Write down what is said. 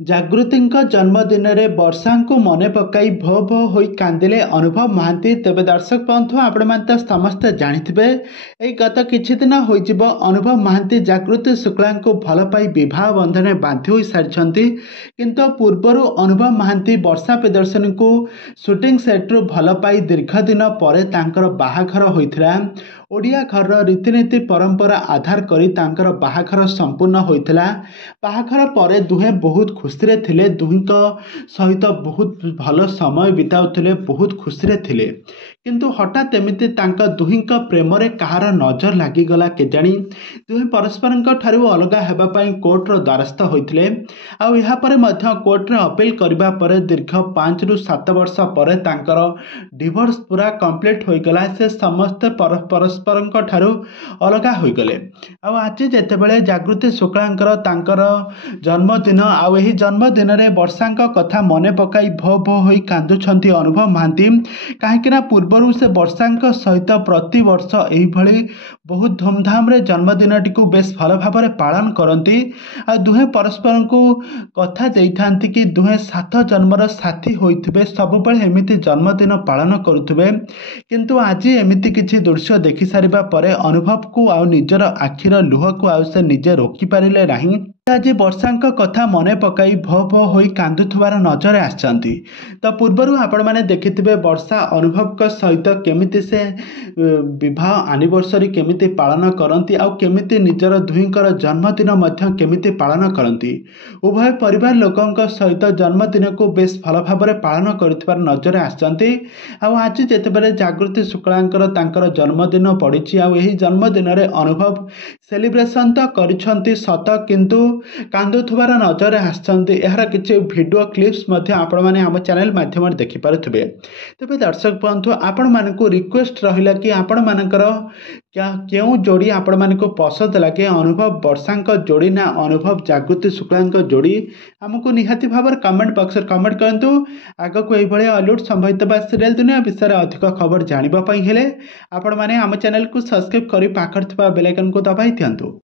ଜାଗୃତିଙ୍କ ଜନ୍ମଦିନରେ ବର୍ଷାଙ୍କୁ ମନେ ପକାଇ ଭୋ ଭୋ ହୋଇ କାନ୍ଦିଲେ ଅନୁଭବ ମହାନ୍ତି। ତେବେ ଦର୍ଶକ ବନ୍ଧୁ, ଆପଣମାନେ ତ ସମସ୍ତେ ଜାଣିଥିବେ, ଏଇ ଗତ କିଛି ଦିନ ହୋଇଯିବ ଅନୁଭବ ମହାନ୍ତି ଜାଗୃତି ଶୁକ୍ଲାଙ୍କୁ ଭଲ ପାଇ ବିବାହ ବନ୍ଧନରେ ବାନ୍ଧି ହୋଇସାରିଛନ୍ତି। କିନ୍ତୁ ପୂର୍ବରୁ ଅନୁଭବ ମହାନ୍ତି ବର୍ଷା ପ୍ରିୟଦର୍ଶିନୀଙ୍କୁ ସୁଟିଂ ସେଟ୍ରୁ ଭଲ ପାଇ ଦୀର୍ଘ ଦିନ ପରେ ତାଙ୍କର ବାହାଘର ହୋଇଥିଲା। ଓଡ଼ିଆ ଘରର ରୀତିନୀତି ପରମ୍ପରା ଆଧାର କରି ତାଙ୍କର ବାହାଘର ସମ୍ପୂର୍ଣ୍ଣ ହୋଇଥିଲା। ବାହାଘର ପରେ ଦୁହେଁ ବହୁତ ଖୁସିରେ ଥିଲେ, ଦୁହିଁଙ୍କ ସହିତ ବହୁତ ଭଲ ସମୟ ବିତାଉଥିଲେ, ବହୁତ ଖୁସିରେ ଥିଲେ। କିନ୍ତୁ ହଠାତ୍ ଏମିତି ତାଙ୍କ ଦୁହିଁଙ୍କ ପ୍ରେମରେ କାହାର ନଜର ଲାଗିଗଲା କେଜାଣି ଦୁହେଁ ପରସ୍ପରଙ୍କ ଠାରୁ ଅଲଗା ହେବା ପାଇଁ କୋର୍ଟର ଦ୍ୱାରସ୍ଥ ହୋଇଥିଲେ। ଆଉ ଏହାପରେ ମଧ୍ୟ କୋର୍ଟରେ ଅପିଲ କରିବା ପରେ ଦୀର୍ଘ 5ରୁ 7 ବର୍ଷ ପରେ ତାଙ୍କର ଡିଭୋର୍ସ ପୁରା କମ୍ପ୍ଲିଟ୍ ହୋଇଗଲା। ସେ ସମସ୍ତେ ପରସ୍ପରଙ୍କ ଠାରୁ ଅଲଗା ହୋଇଗଲେ। ଆଉ ଆଜି ଯେତେବେଳେ ଜାଗୃତି ଶୁକ୍ଲାଙ୍କର ତାଙ୍କର ଜନ୍ମଦିନ, ଆଉ ଏହି ଜନ୍ମଦିନରେ ବର୍ଷାଙ୍କ କଥା ମନେ ପକାଇ ଭୋ ଭୋ ହୋଇ କାନ୍ଦୁଛନ୍ତି ଅନୁଭବ ମହାନ୍ତି। କାହିଁକିନା ପୂର୍ବରୁ ସେ ବର୍ଷାଙ୍କ ସହିତ ପ୍ରତିବର୍ଷ ଏହିଭଳି ବହୁତ ଧୁମଧାମରେ ଜନ୍ମଦିନଟିକୁ ବେଶ ଭଲ ଭାବରେ ପାଳନ କରନ୍ତି। ଆଉ ଦୁହେଁ ପରସ୍ପରଙ୍କୁ କଥା ଦେଇଥାନ୍ତି କି ଦୁହେଁ 7 ଜନ୍ମର ସାଥୀ ହୋଇଥିବେ, ସବୁବେଳେ ଏମିତି ଜନ୍ମଦିନ ପାଳନ କରୁଥିବେ। କିନ୍ତୁ ଆଜି ଏମିତି କିଛି ଦୃଶ୍ୟ ଦେଖିସାରିବା ପରେ ଅନୁଭବକୁ ଆଉ ନିଜର ଆଖିର ଲୁହକୁ ଆଉ ସେ ନିଜେ ରୋକିପାରିଲେ ନାହିଁ। ଆଜି ବର୍ଷାଙ୍କ କଥା ମନେ ପକାଇ ଭୋ ଭୋ ହୋଇ କାନ୍ଦୁଥିବାର ନଜରରେ ଆସିଛନ୍ତି। ତ ପୂର୍ବରୁ ଆପଣମାନେ ଦେଖିଥିବେ ବର୍ଷା ଅନୁଭବଙ୍କ ସହିତ କେମିତି ସେ ବିବାହ ଆନିଭର୍ସରୀ କେମିତି ପାଳନ କରନ୍ତି, ଆଉ କେମିତି ନିଜର ଦୁହିଁଙ୍କର ଜନ୍ମଦିନ ମଧ୍ୟ କେମିତି ପାଳନ କରନ୍ତି। ଉଭୟ ପରିବାର ଲୋକଙ୍କ ସହିତ ଜନ୍ମଦିନକୁ ବେଶ ଭଲ ଭାବରେ ପାଳନ କରୁଥିବାର ନଜରରେ ଆସିଛନ୍ତି। ଆଉ ଆଜି ଯେତେବେଳେ ଜାଗୃତି ଶୁକ୍ଲାଙ୍କର ତାଙ୍କର ଜନ୍ମଦିନ ପଡ଼ିଛି, ଆଉ ଏହି ଜନ୍ମଦିନରେ ଅନୁଭବ ସେଲିବ୍ରେସନ୍ ତ କରିଛନ୍ତି ସତ, କିନ୍ତୁ କାନ୍ଦୁଥିବାର ନଜରରେ ଆସିଛନ୍ତି। ଏହାର କିଛି ଭିଡ଼ିଓ କ୍ଲିପ୍ସ ମଧ୍ୟ ଆପଣମାନେ ଆମ ଚ୍ୟାନେଲ ମାଧ୍ୟମରେ ଦେଖିପାରୁଥିବେ। ତେବେ ଦର୍ଶକ ବନ୍ଧୁ, ଆପଣମାନଙ୍କୁ ରିକ୍ୱେଷ୍ଟ ରହିଲା କି ଆପଣମାନଙ୍କର କେଉଁ ଯୋଡ଼ି ଆପଣମାନଙ୍କୁ ପସନ୍ଦ ଲାଗେ, ଅନୁଭବ ବର୍ଷାଙ୍କ ଯୋଡ଼ି ନା ଅନୁଭବ ଜାଗୃତି ଶୁକ୍ଲାଙ୍କ ଯୋଡ଼ି? ଆମକୁ ନିହାତି ଭାବରେ କମେଣ୍ଟ ବକ୍ସରେ କମେଣ୍ଟ କରନ୍ତୁ। ଆଗକୁ ଏଇଭଳି ଅଲିଉଡ୍ ସମ୍ବନ୍ଧିତ ବା ସିରିଏଲ ଦୁନିଆ ବିଷୟରେ ଅଧିକ ଖବର ଜାଣିବା ପାଇଁ ହେଲେ ଆପଣମାନେ ଆମ ଚ୍ୟାନେଲକୁ ସବସ୍କ୍ରାଇବ୍ କରି ପାଖରେ ଥିବା ବେଲ୍ ଆଇକନକୁ ଦବାଇ ଦିଅନ୍ତୁ।